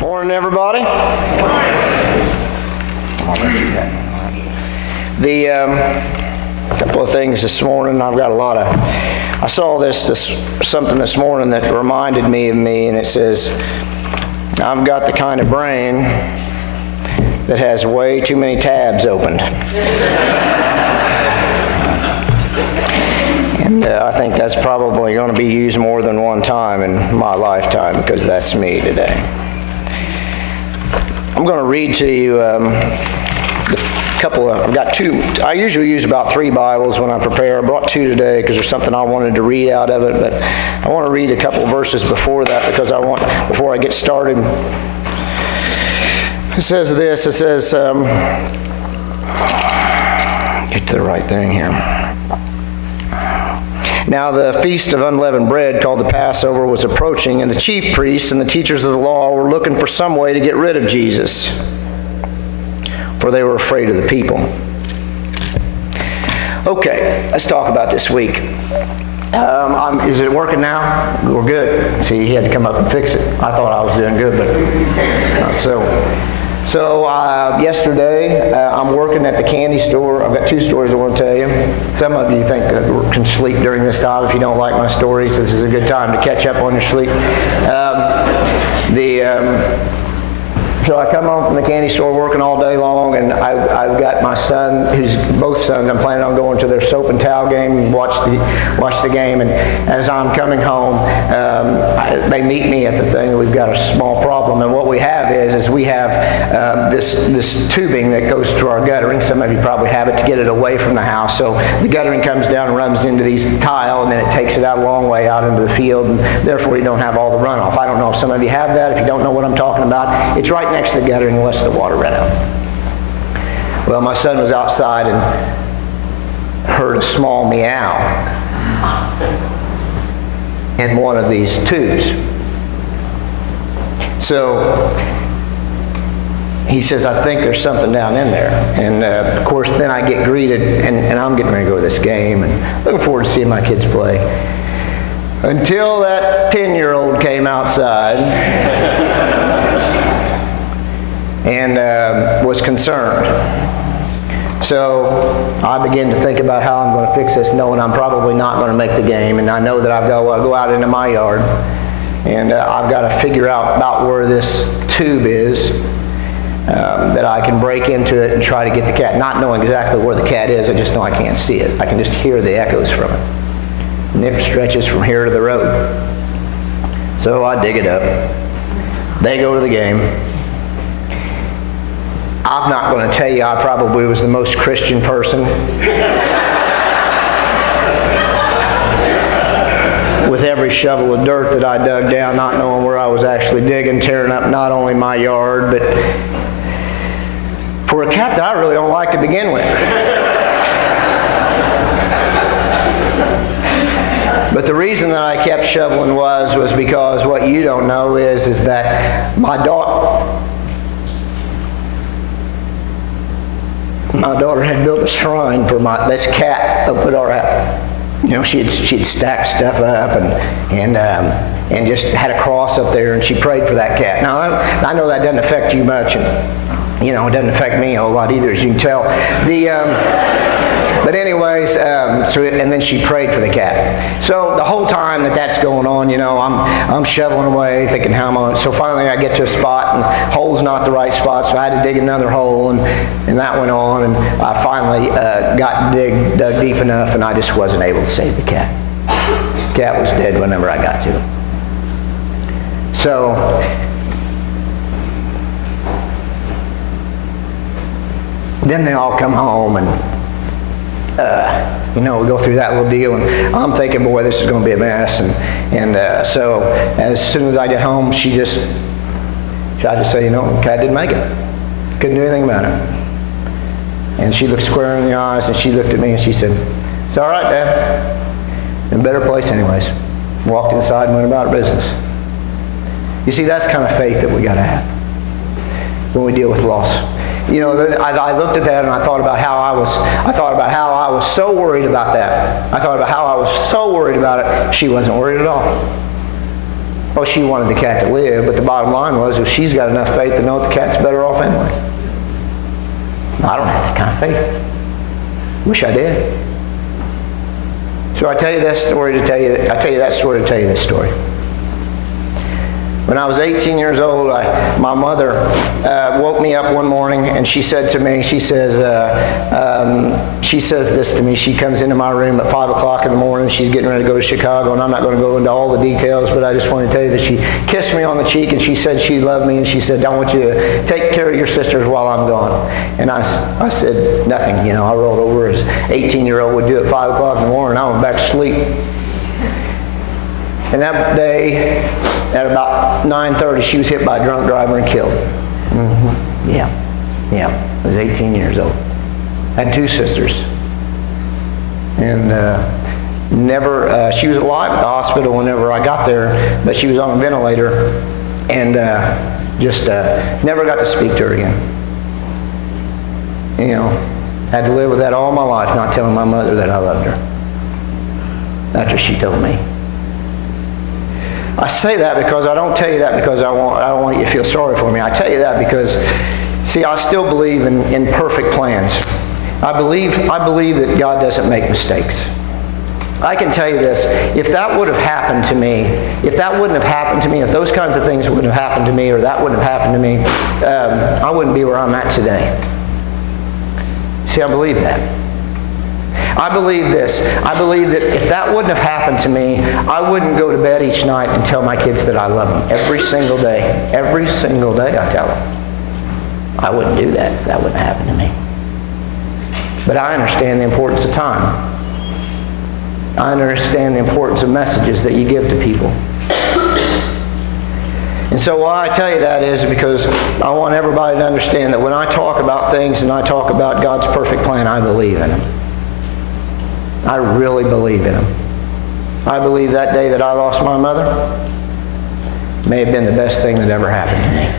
Morning, everybody. The couple of things this morning. I've got a lot of. I saw something this morning that reminded me of me, and it says, "I've got the kind of brain that has way too many tabs opened." And I think that's probably going to be used more than one time in my lifetime, because that's me today. I'm going to read to you I've got two. I usually use about 3 Bibles when I prepare. I brought 2 today because there's something I wanted to read out of it, but I want to read a couple of verses before that because before I get started. It says this, get to the right thing here. Now the feast of unleavened bread, called the Passover, was approaching, and the chief priests and the teachers of the law were looking for some way to get rid of Jesus, for they were afraid of the people. Okay, let's talk about this week. Is it working now? We're good. See, he had to come up and fix it. I thought I was doing good, but not so. So yesterday, I'm working at the candy store. I've got 2 stories I want to tell you. Some of you think can sleep during this time. If you don't like my stories, this is a good time to catch up on your sleep. So I come home from the candy store working all day long, and I've got my son, both sons, I'm planning on going to their soap and towel game and watch the game. And as I'm coming home, they meet me at the thing, and we've got a small problem. And what we have is we have this tubing that goes to our guttering. Some of you probably have it to get it away from the house. So the guttering comes down and runs into these tile, and then it takes it out a long way out into the field, and therefore you don't have all the runoff. I don't know if some of you have that. If you don't know what I'm talking about, it's right next to the guttering unless the water ran out. Well, my son was outside and heard a small meow in one of these tubes. So he says, "I think there's something down in there." And of course, then I get greeted, and I'm getting ready to go to this game and looking forward to seeing my kids play. Until that 10-year-old came outside and was concerned. So I began to think about how I'm going to fix this, knowing I'm probably not going to make the game, and I know that I've got to go out into my yard, and I've got to figure out about where this tube is, that I can break into it and try to get the cat. Not knowing exactly where the cat is, I just know I can't see it. I can just hear the echoes from it. And it stretches from here to the road. So I dig it up. They go to the game. I'm not going to tell you I probably was the most Christian person with every shovel of dirt that I dug down, not knowing where I was actually digging, tearing up not only my yard, but for a cat that I really don't like to begin with. But the reason that I kept shoveling was because what you don't know is that my daughter had built a shrine for this cat up at our house. You know, she'd stacked stuff up and just had a cross up there, and she prayed for that cat. Now I know that doesn't affect you much, and it doesn't affect me a whole lot either, as you can tell. But anyways, and then she prayed for the cat. So the whole time that's going on, I'm shoveling away, thinking how am I. So finally I get to a spot, and hole's not the right spot, so I had to dig another hole, and that went on, and I finally dug deep enough, and I just wasn't able to save the cat. The cat was dead whenever I got to it. So then they all come home, and we go through that little deal, and I'm thinking, boy, this is going to be a mess. So as soon as I get home, I just say, the cat didn't make it. Couldn't do anything about it. And she looked square in the eyes, and she looked at me, and she said, "It's all right, Dad. In a better place anyways." Walked inside and went about her business. You see, that's the kind of faith that we got to have when we deal with loss. I looked at that, and I thought about how I was so worried about that. I thought about how I was so worried about it. She wasn't worried at all. Well, she wanted the cat to live, but the bottom line was, well, she's got enough faith to know that the cat's better off anyway. I don't have that kind of faith. Wish I did. So I tell you that story to tell you this story. When I was 18 years old, my mother woke me up one morning, and she said to me, she says this to me. She comes into my room at 5 o'clock in the morning. She's getting ready to go to Chicago, and I'm not going to go into all the details, but I just want to tell you that she kissed me on the cheek, and she said she loved me, and she said, I want you to take care of your sisters while I'm gone. And I said nothing. I rolled over as 18-year-old would do at 5 o'clock in the morning. I went back to sleep. And that day, at about 9:30, she was hit by a drunk driver and killed. Mm-hmm. Yeah. I was 18 years old. I had 2 sisters. And she was alive at the hospital whenever I got there, but she was on a ventilator, and never got to speak to her again. Had to live with that all my life, not telling my mother that I loved her after she told me. I say that because I don't tell you that because I don't want you to feel sorry for me. I tell you that because, see, I still believe in perfect plans. I believe that God doesn't make mistakes. I can tell you this, if that would have happened to me, if those kinds of things wouldn't have happened to me, or that wouldn't have happened to me, I wouldn't be where I'm at today. See, I believe that. I believe this. I believe that if that wouldn't have happened to me, I wouldn't go to bed each night and tell my kids that I love them. Every single day. Every single day I tell them. I wouldn't do that if that wouldn't happen to me. But I understand the importance of time. I understand the importance of messages that you give to people. And so why I tell you that is because I want everybody to understand that when I talk about things and I talk about God's perfect plan, I believe in them. I really believe in them. I believe that day that I lost my mother may have been the best thing that ever happened to me.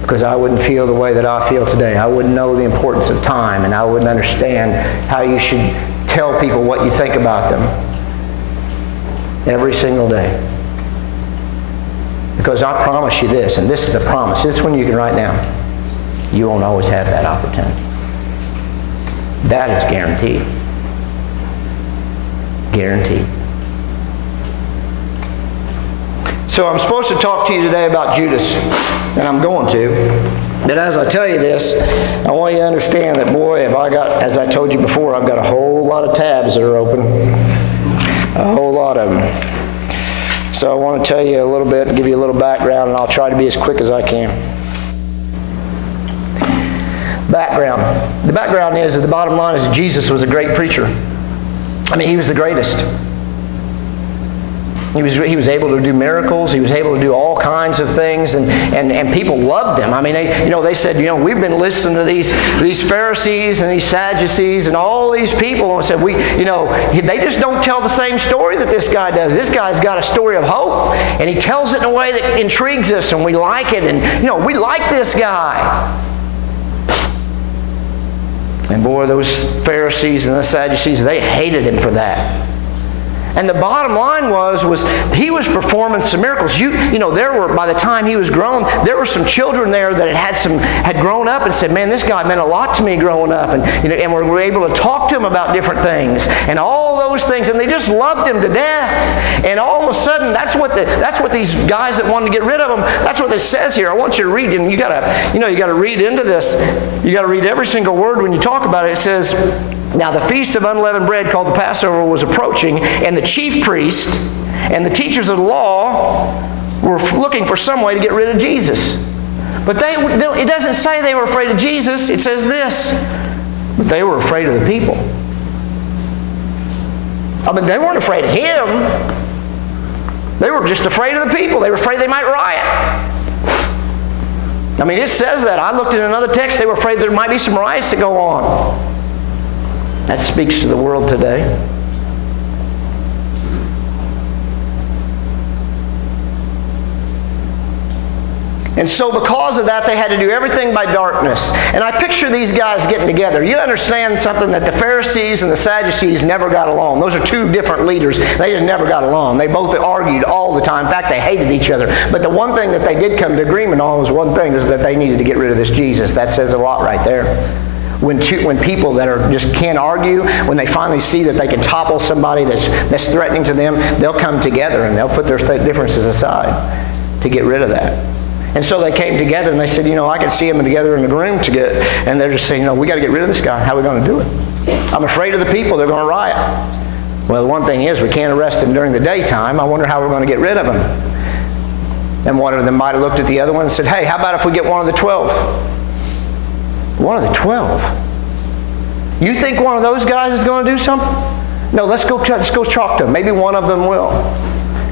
Because I wouldn't feel the way that I feel today. I wouldn't know the importance of time, and I wouldn't understand how you should tell people what you think about them every single day. Because I promise you this, and this is a promise. This one you can write down. You won't always have that opportunity. That is guaranteed. Guaranteed. So I'm supposed to talk to you today about Judas, and I'm going to. But as I tell you this, I want you to understand that, boy, as I told you before, I've got a whole lot of tabs that are open. A whole lot of them. So I want to tell you a little bit and give you a little background, and I'll try to be as quick as I can. Background. The background is that the bottom line is that Jesus was a great preacher. I mean, he was the greatest. He was able to do miracles. He was able to do all kinds of things, and people loved him. I mean, they said, we've been listening to these Pharisees and these Sadducees and all these people, and said, they just don't tell the same story that this guy does. This guy's got a story of hope, and he tells it in a way that intrigues us, and we like it, and we like this guy. And boy, those Pharisees and the Sadducees, they hated him for that. And the bottom line was he was performing some miracles. There were, by the time he was grown, there were some children there that had grown up and said, man, this guy meant a lot to me growing up. And we were able to talk to him about different things and all those things. And they just loved him to death. And all of a sudden, that's what these guys that wanted to get rid of him, that's what it says here. I want you to read, and you got to read into this. You got to read every single word when you talk about it. It says, now the feast of unleavened bread called the Passover was approaching, and the chief priest and the teachers of the law were looking for some way to get rid of Jesus. But it doesn't say they were afraid of Jesus. It says this, but they were afraid of the people. I mean, they weren't afraid of him. They were just afraid of the people. They were afraid they might riot. I mean, it says that. I looked at another text. They were afraid there might be some riots that go on. That speaks to the world today. And so because of that, they had to do everything by darkness. And I picture these guys getting together. You understand something, that the Pharisees and the Sadducees never got along. Those are two different leaders. They just never got along. They both argued all the time. In fact, they hated each other. But the one thing that they did come to agreement on was one thing, is that they needed to get rid of this Jesus. That says a lot right there. When people that are just can't argue, when they finally see that they can topple somebody that's threatening to them, they'll come together and they'll put their differences aside to get rid of that. And so they came together and they said, I can see them together in the room and they're just saying, we got to get rid of this guy. How are we going to do it? I'm afraid of the people. They're going to riot. Well, the one thing is, we can't arrest him during the daytime. I wonder how we're going to get rid of him. And one of them might have looked at the other one and said, hey, how about if we get one of the 12? One of the 12? You think one of those guys is going to do something? No, let's go talk to them. Maybe one of them will.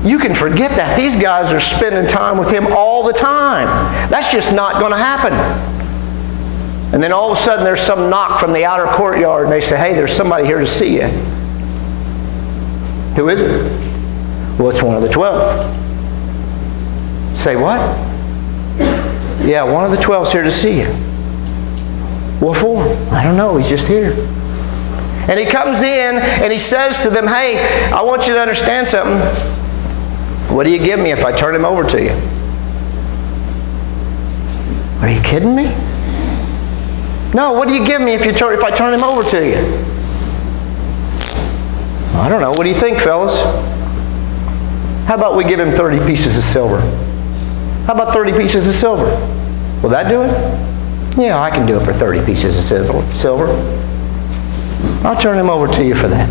You can forget that. These guys are spending time with him all the time. That's just not going to happen. And then all of a sudden there's some knock from the outer courtyard and they say, hey, there's somebody here to see you. Who is it? Well, it's one of the 12. Say what? Yeah, one of the 12's here to see you. What for? I don't know. He's just here. And he comes in and he says to them, hey, I want you to understand something. What do you give me if I turn him over to you? Are you kidding me? No, what do you give me if I turn him over to you? I don't know. What do you think, fellas? How about we give him 30 pieces of silver? How about 30 pieces of silver? Will that do it? Yeah, I can do it for 30 pieces of silver. I'll turn him over to you for that.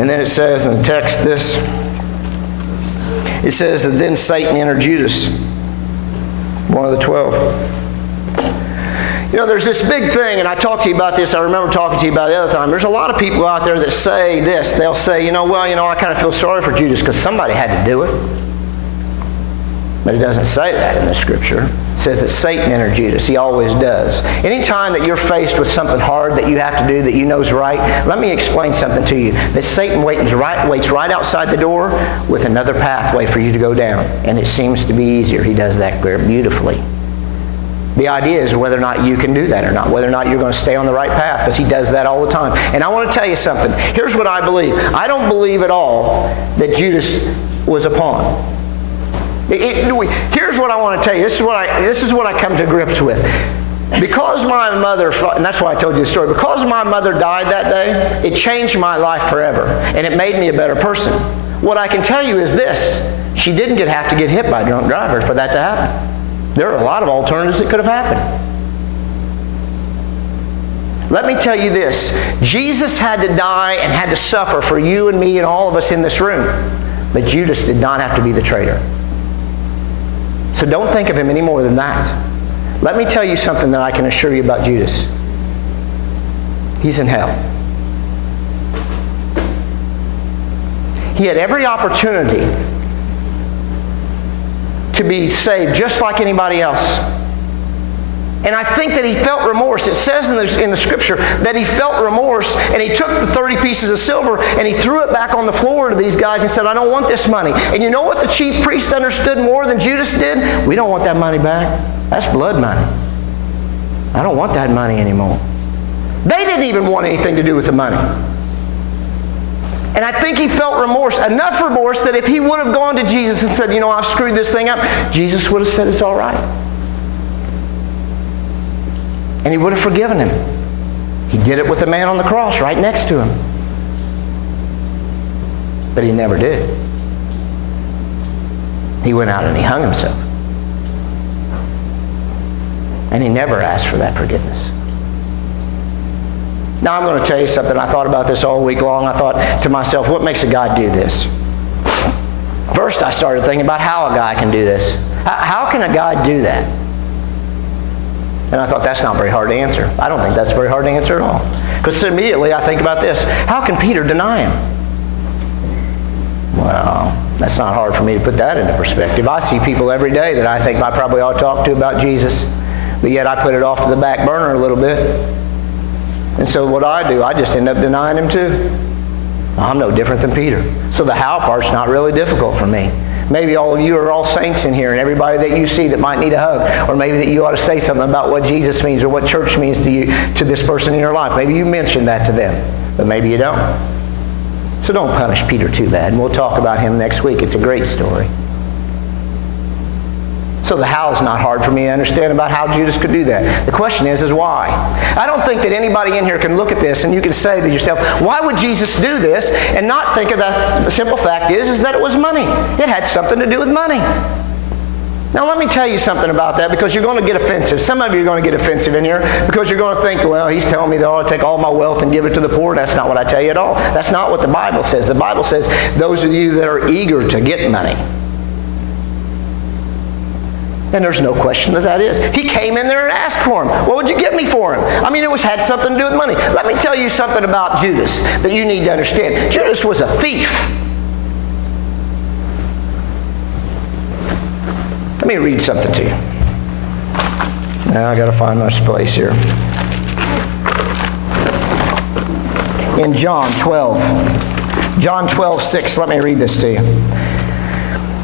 And then it says in the text this. It says that then Satan entered Judas, one of the 12. There's this big thing, and I talked to you about this. I remember talking to you about it the other time. There's a lot of people out there that say this. They'll say, I kind of feel sorry for Judas because somebody had to do it. But it doesn't say that in the Scripture. It says that Satan entered Judas. He always does. Anytime that you're faced with something hard that you have to do that you know is right, let me explain something to you. That Satan waits right outside the door with another pathway for you to go down. And it seems to be easier. He does that beautifully. The idea is whether or not you can do that or not, whether or not you're going to stay on the right path, because he does that all the time. And I want to tell you something. Here's what I believe. I don't believe at all that Judas was a pawn. Here's what I want to tell you. This is what I come to grips with. Because my mother, and that's why I told you the story, because my mother died that day, it changed my life forever. And it made me a better person. What I can tell you is this. She didn't have to get hit by a drunk driver for that to happen. There are a lot of alternatives that could have happened. Let me tell you this. Jesus had to die and had to suffer for you and me and all of us in this room. But Judas did not have to be the traitor. So don't think of him any more than that. Let me tell you something that I can assure you about Judas. He's in hell. He had every opportunity to be saved just like anybody else. And I think that he felt remorse. It says in the Scripture that he felt remorse, and he took the 30 pieces of silver and he threw it back on the floor to these guys and said, I don't want this money. And you know what the chief priest understood more than Judas did? We don't want that money back. That's blood money. I don't want that money anymore. They didn't even want anything to do with the money. And I think he felt remorse, enough remorse that if he would have gone to Jesus and said, I've screwed this thing up, Jesus would have said it's all right. And he would have forgiven him. He did it with the man on the cross right next to him. But he never did. He went out and he hung himself. And he never asked for that forgiveness. Now I'm going to tell you something. I thought about this all week long. I thought to myself, what makes a guy do this? First I started thinking about how a guy can do this. How can a guy do that? And I thought, that's not very hard to answer. I don't think that's very hard to answer at all. Because immediately I think about this. How can Peter deny him? Well, that's not hard for me to put that into perspective. I see people every day that I think I probably ought to talk to about Jesus. But yet I put it off to the back burner a little bit. And so what do? I just end up denying Him too. I'm no different than Peter. So the how part's not really difficult for me. Maybe all of you are all saints in here, and everybody that you see that might need a hug, or maybe that you ought to say something about what Jesus means or what church means to you, to this person in your life. Maybe you mention that to them, but maybe you don't. So don't punish Peter too bad, and we'll talk about him next week. It's a great story. So the how is not hard for me to understand about how Judas could do that. The question is why? I don't think that anybody in here can look at this and you can say to yourself, why would Jesus do this? And not think of the simple fact is that it was money. It had something to do with money. Now let me tell you something about that, because you're going to get offensive. Some of you are going to get offensive in here because you're going to think, well, he's telling me that I ought to take all my wealth and give it to the poor. That's not what I tell you at all. That's not what the Bible says. The Bible says those of you that are eager to get money. And there's no question that is. He came in there and asked for him. What would you give me for him? I mean, it had something to do with money. Let me tell you something about Judas that you need to understand. Judas was a thief. Let me read something to you. Now I got to find my place here. In John 12:6, let me read this to you.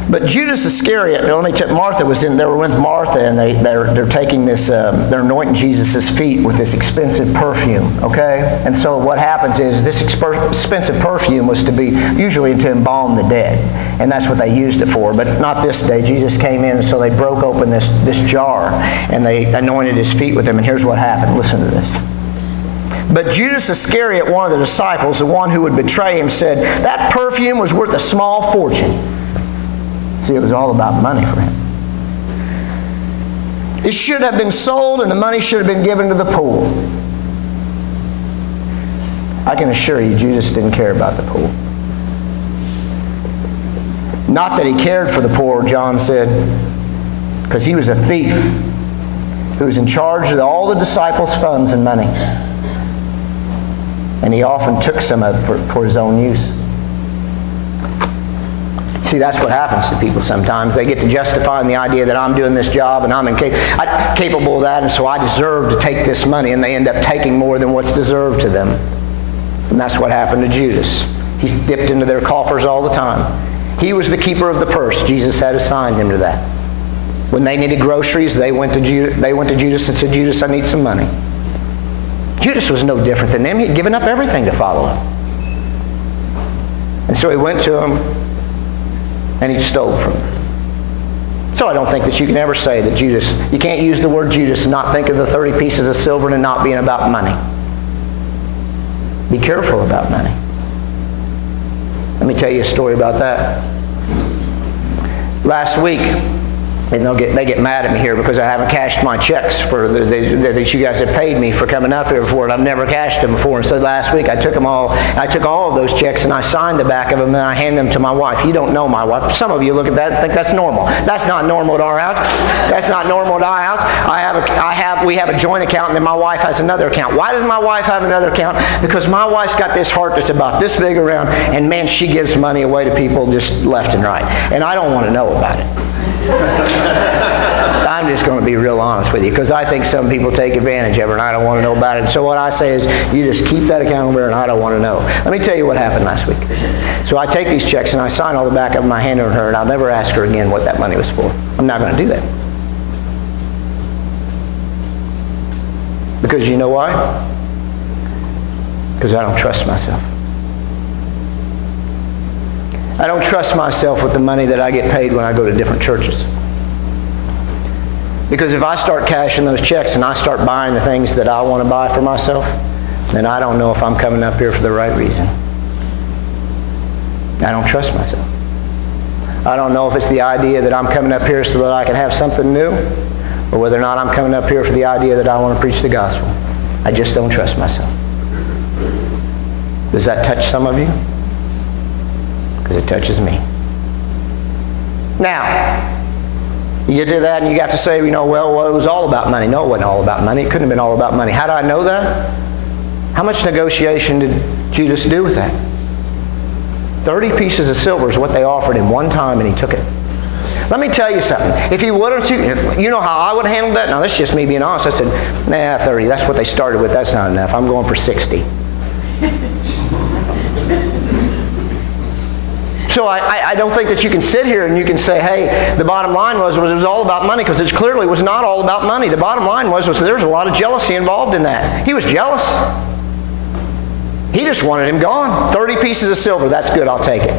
But Judas Iscariot, Martha was in. They were with Martha, and they're taking this. They're anointing Jesus' feet with this expensive perfume. Okay, and so what happens is this expensive perfume was to be usually to embalm the dead, and that's what they used it for. But not this day. Jesus came in, and so they broke open this jar, and they anointed His feet with them. And here's what happened. Listen to this. But Judas Iscariot, one of the disciples, the one who would betray Him, said, "That perfume was worth a small fortune." See, it was all about money for him. It should have been sold, and the money should have been given to the poor. I can assure you, Judas didn't care about the poor. Not that he cared for the poor, John said, because he was a thief who was in charge of all the disciples' funds and money. And he often took some of it for his own use. See, that's what happens to people sometimes. They get to justifying the idea that I'm doing this job and I'm capable of that, and so I deserve to take this money, and they end up taking more than what's deserved to them. And that's what happened to Judas. He's dipped into their coffers all the time. He was the keeper of the purse. Jesus had assigned him to that. When they needed groceries, they went to Judas and said, "Judas, I need some money." Judas was no different than them. He had given up everything to follow him. And so he went to him, and he stole from them. So I don't think that you can ever say that Judas, you can't use the word Judas and not think of the 30 pieces of silver and not being about money. Be careful about money. Let me tell you a story about that. Last week, and they get mad at me here because I haven't cashed my checks that you guys have paid me for coming up here before, and I've never cashed them before. And so last week I took all of those checks and I signed the back of them and I handed them to my wife. You don't know my wife. Some of you look at that and think that's normal. That's not normal at our house. That's not normal at our house. We have a joint account, and then my wife has another account. Why does my wife have another account? Because my wife's got this heart that's about this big around, and man, she gives money away to people just left and right. And I don't want to know about it. I'm just going to be real honest with you, because I think some people take advantage of it and I don't want to know about it. And so what I say is, you just keep that account over there and I don't want to know. Let me tell you what happened last week. So I take these checks and I sign all the back of them, I hand them to her, and I'll never ask her again what that money was for. I'm not going to do that. Because you know why? Because I don't trust myself. I don't trust myself with the money that I get paid when I go to different churches. Because if I start cashing those checks and I start buying the things that I want to buy for myself, then I don't know if I'm coming up here for the right reason. I don't trust myself. I don't know if it's the idea that I'm coming up here so that I can have something new, or whether or not I'm coming up here for the idea that I want to preach the gospel. I just don't trust myself. Does that touch some of you? Because it touches me. Now, you get to that and you got to say, well, it was all about money. No, it wasn't all about money. It couldn't have been all about money. How do I know that? How much negotiation did Judas do with that? 30 pieces of silver is what they offered him one time, and he took it. Let me tell you something. If he would have, you know how I would have handled that? Now, that's just me being honest. I said, nah, 30. That's what they started with. That's not enough. I'm going for 60. So I don't think that you can sit here and you can say, hey, the bottom line was it was all about money, because it clearly was not all about money. The bottom line was there was a lot of jealousy involved in that. He was jealous. He just wanted him gone. 30 pieces of silver, that's good, I'll take it.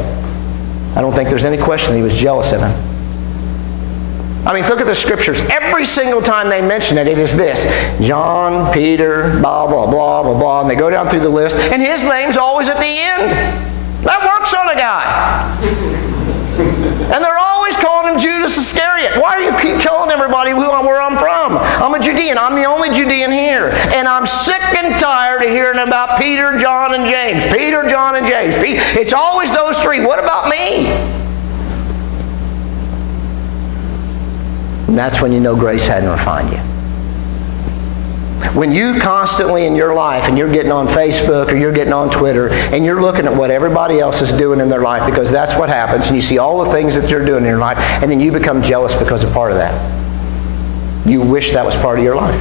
I don't think there's any question that he was jealous of him. I mean, look at the scriptures. Every single time they mention it, it is this. John, Peter, blah, blah, blah, blah, blah. And they go down through the list, and his name's always at the end. That works on a guy. And they're always calling him Judas Iscariot. Why do you keep telling everybody where I'm from? I'm a Judean. I'm the only Judean here. And I'm sick and tired of hearing about Peter, John, and James. Peter, John, and James. It's always those three. What about me? And that's when you know grace hadn't refined you. When you constantly in your life, and you're getting on Facebook or you're getting on Twitter, and you're looking at what everybody else is doing in their life, because that's what happens, and you see all the things that they're doing in your life, and then you become jealous because of part of that. You wish that was part of your life.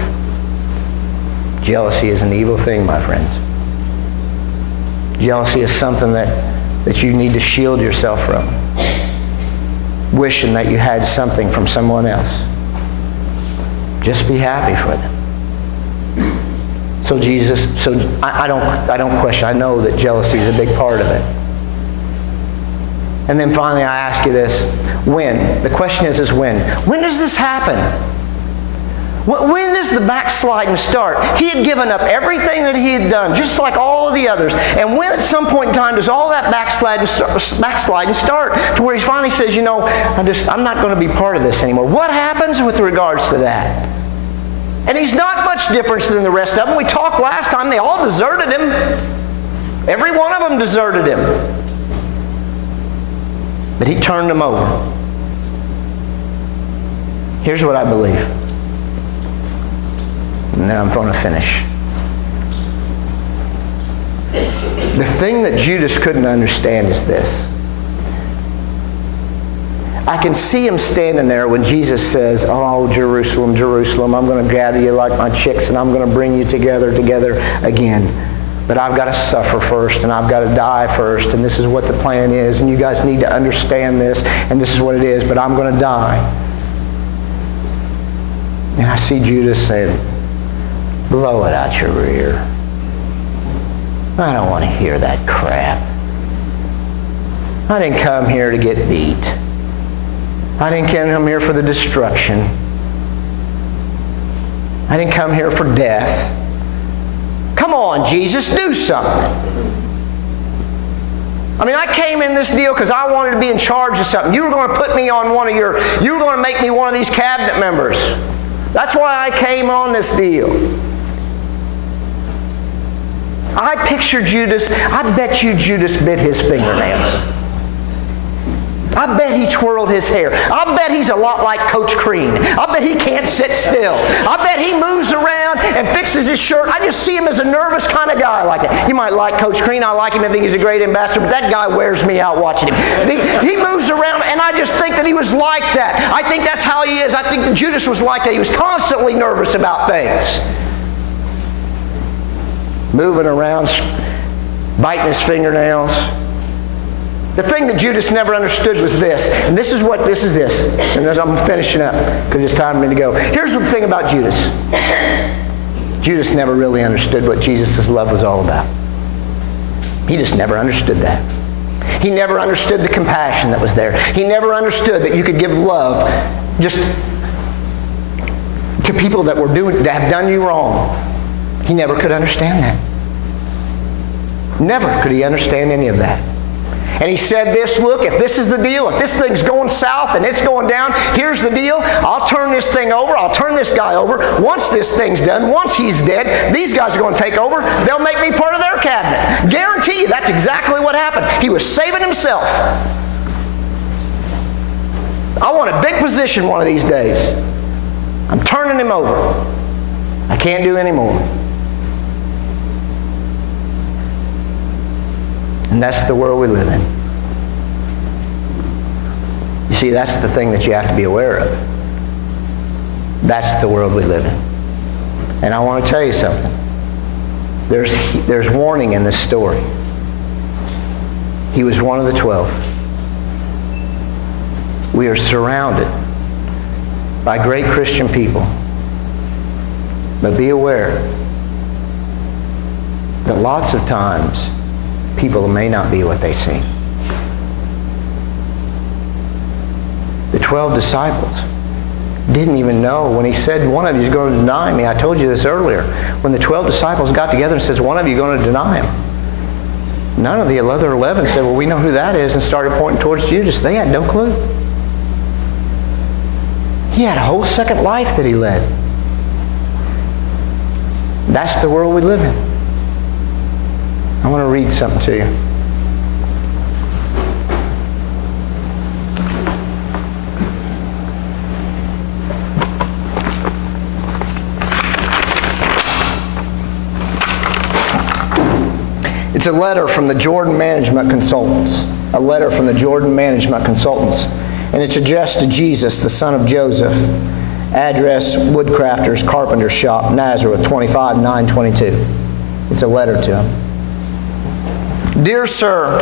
Jealousy is an evil thing, my friends. Jealousy is something that you need to shield yourself from. Wishing that you had something from someone else. Just be happy for them. So I don't question. I know that jealousy is a big part of it. And then finally I ask you this. When? The question is when? When does this happen? When does the backsliding start? He had given up everything that he had done, just like all of the others. And when at some point in time does all that backsliding start to where he finally says, you know, I'm not going to be part of this anymore? What happens with regards to that? And he's not much different than the rest of them. We talked last time, they all deserted him. Every one of them deserted him. But he turned them over. Here's what I believe. And then I'm going to finish. The thing that Judas couldn't understand is this. I can see him standing there when Jesus says, oh, Jerusalem, Jerusalem, I'm going to gather you like my chicks, and I'm going to bring you together again. But I've got to suffer first, and I've got to die first, and this is what the plan is, and you guys need to understand this, and this is what it is, but I'm going to die. And I see Judas saying, blow it out your rear. I don't want to hear that crap. I didn't come here to get beat. I didn't come here for the destruction. I didn't come here for death. Come on, Jesus, do something. I mean, I came in this deal because I wanted to be in charge of something. You were going to put me on you were going to make me one of these cabinet members. That's why I came on this deal. I picture Judas, I bet you Judas bit his fingernails. I bet he twirled his hair. I bet he's a lot like Coach Crean. I bet he can't sit still. I bet he moves around and fixes his shirt. I just see him as a nervous kind of guy like that. You might like Coach Crean. I like him. I think he's a great ambassador, but that guy wears me out watching him. He moves around, and I just think that he was like that. I think that's how he is. I think that Judas was like that. He was constantly nervous about things. Moving around, biting his fingernails. The thing that Judas never understood was this, and this is this, and I'm finishing up because it's time for me to go. Here's the thing about Judas. Judas never really understood what Jesus' love was all about. He just never understood that. He never understood the compassion that was there. He never understood that you could give love just to people that have done you wrong. He never could understand that. Never could he understand any of that. And he said this, look, if this is the deal, if this thing's going south and it's going down, here's the deal. I'll turn this thing over. I'll turn this guy over. Once this thing's done, once he's dead, these guys are going to take over. They'll make me part of their cabinet. Guarantee you that's exactly what happened. He was saving himself. I want a big position one of these days. I'm turning him over. I can't do any more. And that's the world we live in. You see, that's the thing that you have to be aware of. That's the world we live in. And I want to tell you something. There's warning in this story. He was one of the 12. We are surrounded by great Christian people. But be aware that lots of times people may not be what they seem. The 12 disciples didn't even know when he said, one of you is going to deny me. I told you this earlier. When the 12 disciples got together and says, one of you is going to deny him. None of the other 11 said, well, we know who that is, and started pointing towards Judas. They had no clue. He had a whole second life that he led. That's the world we live in. I want to read something to you. It's a letter from the Jordan Management Consultants. A letter from the Jordan Management Consultants. And it's addressed to Jesus, the son of Joseph. Address, Woodcrafter's Carpenter's Shop, Nazareth, 25-922. It's a letter to him. Dear Sir,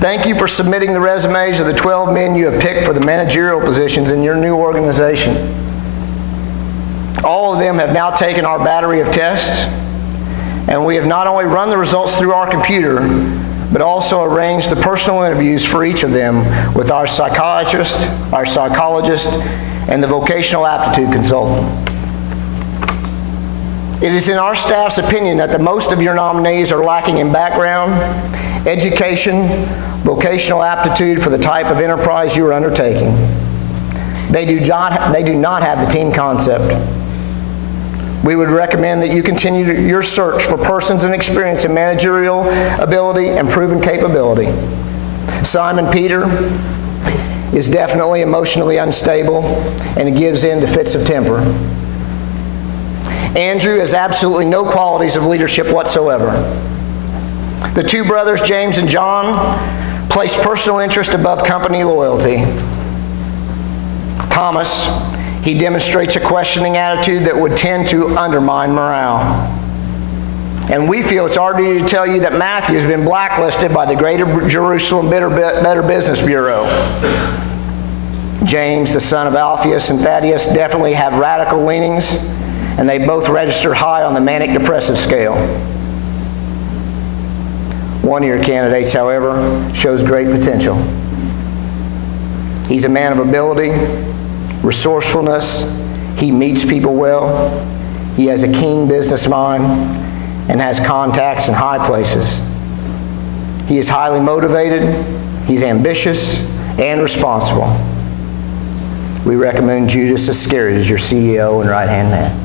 thank you for submitting the resumes of the 12 men you have picked for the managerial positions in your new organization. All of them have now taken our battery of tests, and we have not only run the results through our computer, but also arranged the personal interviews for each of them with our psychiatrist, our psychologist, and the vocational aptitude consultant. It is in our staff's opinion that the most of your nominees are lacking in background, education, vocational aptitude for the type of enterprise you are undertaking. They do not have the team concept. We would recommend that you continue your search for persons and experience in managerial ability and proven capability. Simon Peter is definitely emotionally unstable and gives in to fits of temper. Andrew has absolutely no qualities of leadership whatsoever. The two brothers, James and John, place personal interest above company loyalty. Thomas, he demonstrates a questioning attitude that would tend to undermine morale. And we feel it's our duty to tell you that Matthew has been blacklisted by the Greater Jerusalem Better Business Bureau. James, the son of Alphaeus and Thaddeus, definitely have radical leanings, and they both register high on the manic-depressive scale. One of your candidates, however, shows great potential. He's a man of ability, resourcefulness. He meets people well. He has a keen business mind and has contacts in high places. He is highly motivated. He's ambitious and responsible. We recommend Judas Iscariot as your CEO and right-hand man.